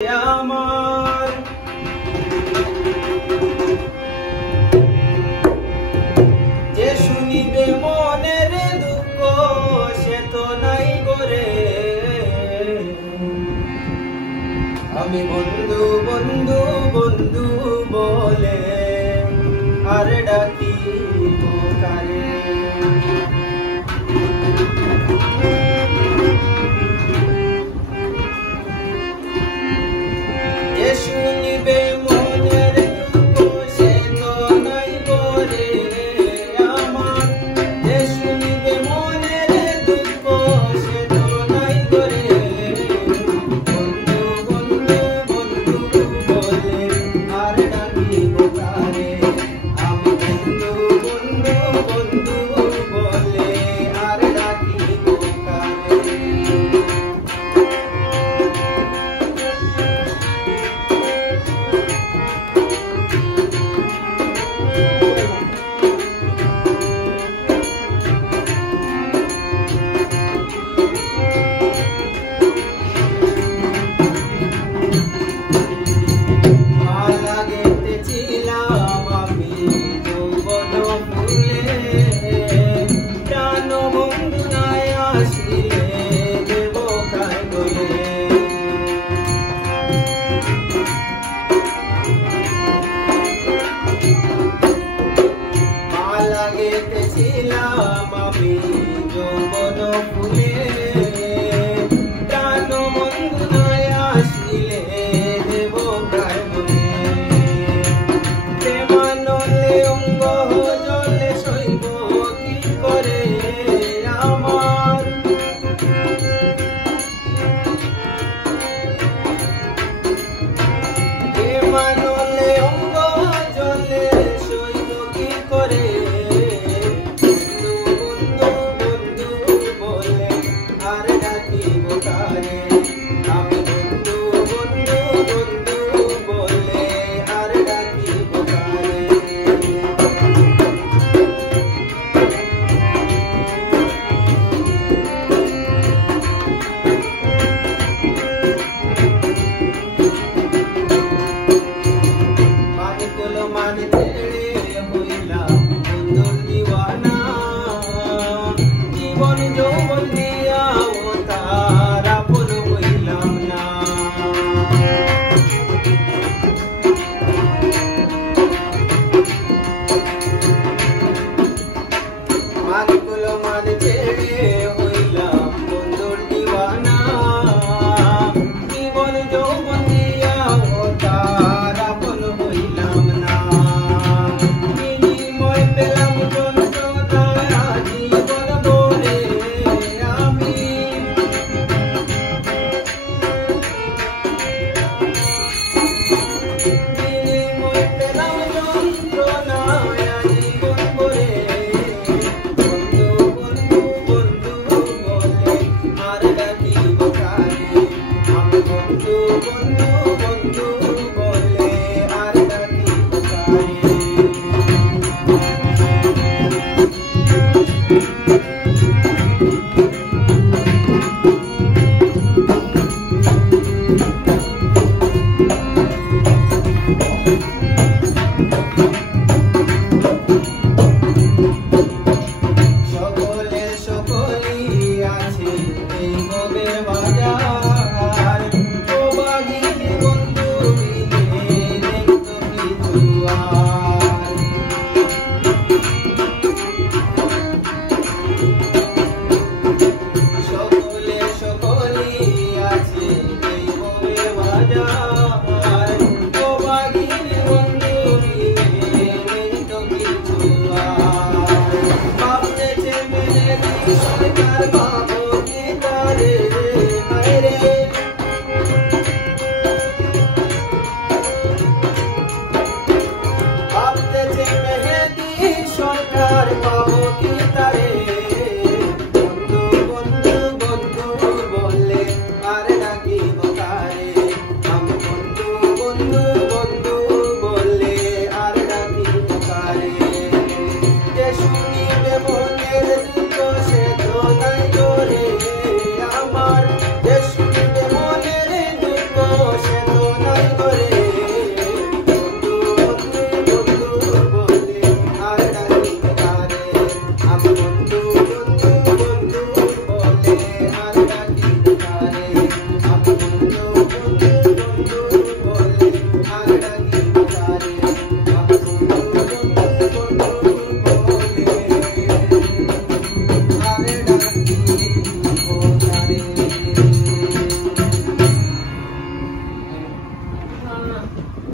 আমার যে শুনিবে মনের দুঃখ সে তো নাই করে। আমি বন্ধু বন্ধু বন্ধু বলে আর ডাকি কারে। যে শুনিবে মনের দুঃখ সে তো নাই করে আমার। যে শুনিবে মনের দুঃখ সে তো নাই করে। বন্ধু বন্ধু বন্ধু বলে আর ডাকিব কারে। আমি বন্ধু বন্ধু বন্ধু বলে আর ডাকিব কারে। আমি যৌবন ফুলে প্রাণ বন্ধু নাই আসিলে দেব কার বলে। প্রেমানলে অঙ্গ জলে সইব কি করে আমার। প্রেমানলে অঙ্গ জলে সইব কি করে। জীবন যৌবন দিয়া ও তার আপন হইলাম না। মানকুল মান ছেড়ে হইলাম বন্ধুর দিওয়ানা। জীবন যৌবন দিয়া ও তার আপন হইলাম না। বিনিময় পেলাম যন্ত্রণা জীবন বলে আমি। বিনিময় পেলাম যন্ত্রণা জীবন বলে। বন্ধু বন্ধু বন্ধু বলে আর ডাকিব কারে। আমি বন্ধু বন্ধু বন্ধু বলে আর ডাকিব কারে। সকলে সকলেই আছে এই ভবের বাজার। ও বাগি বন্ধু মিলে দেখতো কিছু আর। সকলে সকলেই আছে এই ভবের বাজার।